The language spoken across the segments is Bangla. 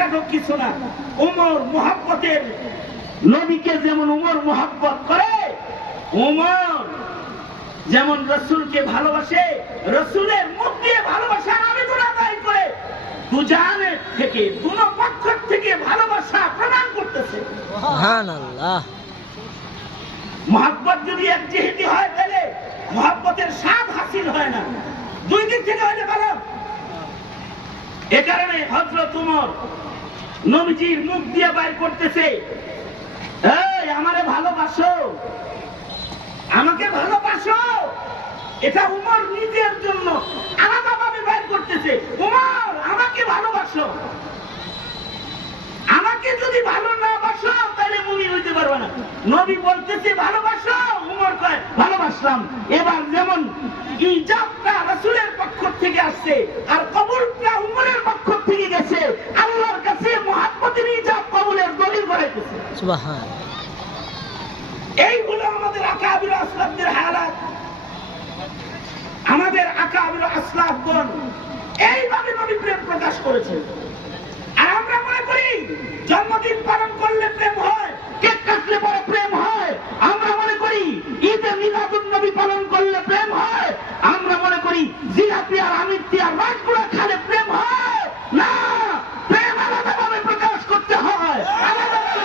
টাকা কিছু না উমর মোহাব্বতের নবীকে যেমন উমর মোহাব্বত করে উমর যেমন রসুলকে ভালোবাসে রসুলের মুখ দিয়ে ভালোবাসার আবেদন আদায় করে দুজানের থেকে দুনো পক্ষ থেকে ভালোবাসা প্রমাণ করতেছে। মহাব্বত যদি এক যেহেতু হয় তাহলে মহাব্বতের স্বাদ হাসিল হয় না। দুই দিক থেকে হইলে ভালো। এ কারণে হজরত উমর নবীজির মুখ দিয়ে বাইর করতেছে, এই, আমারে ভালোবাসো, আমাকে ভালোবাসো। এটা উমর নিজের জন্য আলাদাভাবে বাইর করতেছে, উমর, আমাকে ভালোবাসো। আমাকে যদি ভালো না বাসো, তাহলে মুমিন হইতে পারবে না। নবী বলতেছে ভালোবাসো উমর কয় ভালোবাসলাম এবার যেমন ইজাবটা রাসূলের পক্ষ থেকে আসছে আর কবুলটা উমরের পক্ষ থেকে গেছে আল্লাহর কাছে মুহাব্বতের ইজাব কবুলের দলিল করাইতেছে সুবহান। এইগুলো আমাদের আকাবির আসলাফদের হালাত আমাদের আকাবির আসলাফগণ এইভাবে নবী প্রেম প্রকাশ করেছে আর আমরা মনে করি জন্মদিন পালন করলে প্রেম হয় কেক কাটলে পরে প্রেম হয় আমরা মনে করি ঈদে মিলাদুন নবী পালন করলে প্রেম হয় আমরা মনে করি জিলাপি আর আমির তিয়ার রাজগুলা খালে প্রেম হয় না প্রেম আলাদাভাবে প্রকাশ করতে হয় আলাদাভাবে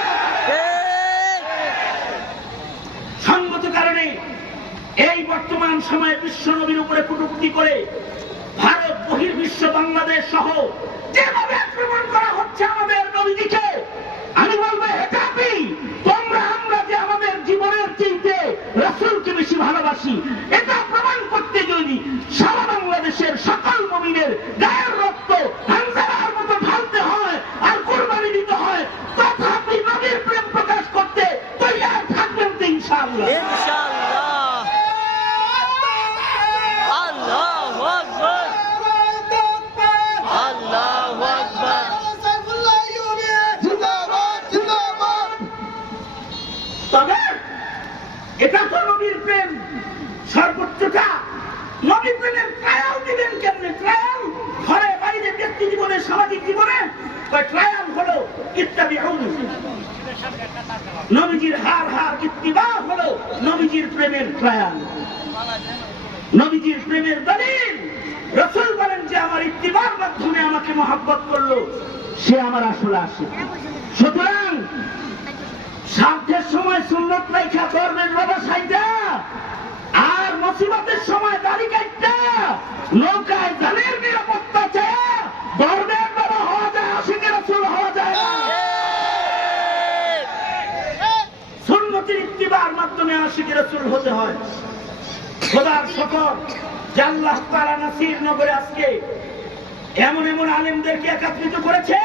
সঙ্গত কারণে এই বর্তমান সময়ে বিশ্ব নবীর উপরে কুটুকুটি করে ভারত বহির্বিশ্ব বাংলাদেশ সহ যেভাবে আক্রমণ করা সর্বোচ্চটা নবীর প্রেমের ট্রায়াল দিবেন কেমনে? ট্রায়াল ঘরে বাইরে ব্যক্তি জীবনে, সামাজিক জীবনে? ট্রায়াল হলো ইত্যাদি নবীজির হার হার ইত্তিবা হলো নবীজির প্রেমের ট্রায়াল নবীজির প্রেমের দলিল। রসুল বলেন যে, আমার ইত্তিবার মাধ্যমে আমাকে মহাব্বত করল। সে আমার আসলে আসে সুতরাং সাধ্যের সময় সুন্নত রাইখা ধর্মের বাবা সাইদা আর মুসিবতের সময় দাড়ি কাটটা নৌকায় জানের নিরাপত্তা চায় মাধ্যমে এমন এমন আলেমদেরকে একত্রিত করেছে।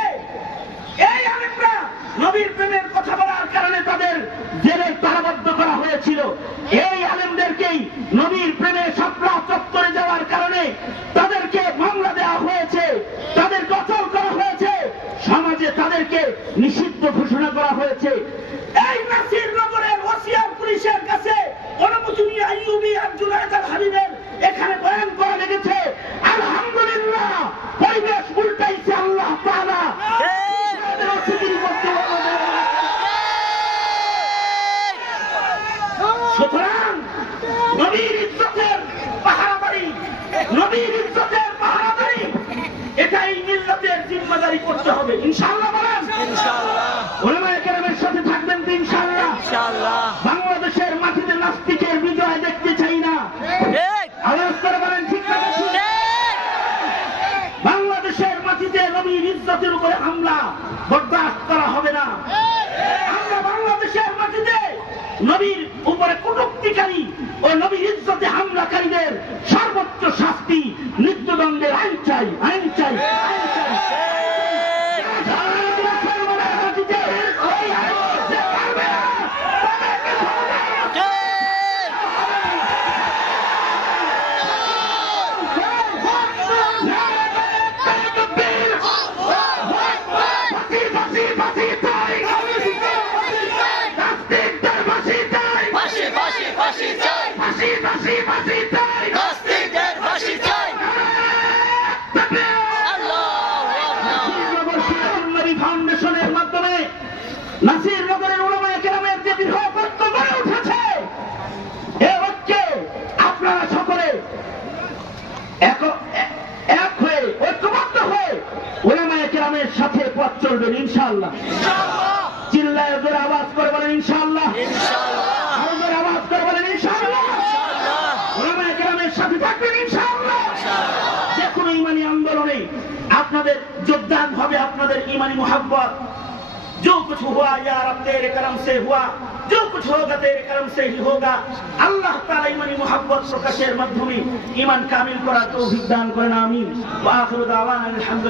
এই আলেমরা নবীর প্রেমের কথা বলার কারণে তাদের জেলে তারাবদ্ধ করা হয়েছিল। এই আলেমদেরকেই নবীর প্রেমে সাপড়া চত্বরে যাওয়ার কারণে তাদেরকে মামলা দেওয়া হয়েছে তাদেরকে অচল করা হয়েছে সমাজে তাদেরকে নিষিদ্ধ ঘোষণা করা হয়েছে এই নাসির নগরের ওসিয়ার পুলিশের কাছে অনুমতি নিয়ে আইয়ুবী আর জুনায়েদ আল হাবিবের এখানে বয়ান করা লেগেছে আলহামদুলিল্লাহ পরিবেশ উল্টাইছে আল্লাহ তাআলা আমাদের অসুবিধা করতে বলা যায় না। সুতরাং নবীর ইজ্জতের পাহারাদারি নবীর ইজ্জতের পাহারাদারি। এটাই মিল্লাতের জিম্মাদারি করতে হবে। ইনশাআল্লাহ বলেন। ইনশাআল্লাহ। ওলামায়ে কেরামের সাথে থাকবেন তো ইনশাআল্লাহ। ইনশাআল্লাহ। বাংলাদেশের মাটিতে নাস্তিকের বিজয় দেখতে চাই না। ঠিক। আওয়াজ করে বলেন ঠিক না ঠিক? বাংলাদেশের মাটিতে নবীর ইজ্জতের উপরে হামলা বরদাস্ত করা হবে না। আমরা বাংলাদেশের মাটিতে নবীর নাসির নগরের উলামায়ে কেরামের যে বৃহৎ ঐক্য গড়ে উঠেছে এ ঐক্যে আপনারা সকলে এক এক হয়ে ঐক্যবদ্ধ হয়ে ওলামায়ে কেরামের সাথে পথ চলবেন ইনশাআল্লাহ। চিল্লায় জোরে আওয়াজ করে বলেন ইনশাআল্লাহ। ইনশাআল্লাহ। আওয়াজ করে বলেন ইনশাআল্লাহ। ইনশাআল্লাহ। ওলামায়ে কেরামের সাথে থাকবেন ইনশাআল্লাহ যে কোনো ইমানি আন্দোলনে আপনাদের যোগদান হবে আপনাদের ইমানি মোহাব্বত जो कुछ हुआ या रब तेरे करम से हुआ जो कुछ होगा तेरे करम से ही होगा আল্লাহ তাআলা ইমানি মোহাব্বত প্রকাশের মাধ্যমে ইমান কামিল করার তৌফিক দান করেন আমিন ওয়া আখিরু দাওয়ানা আলহামদুলিল্লাহ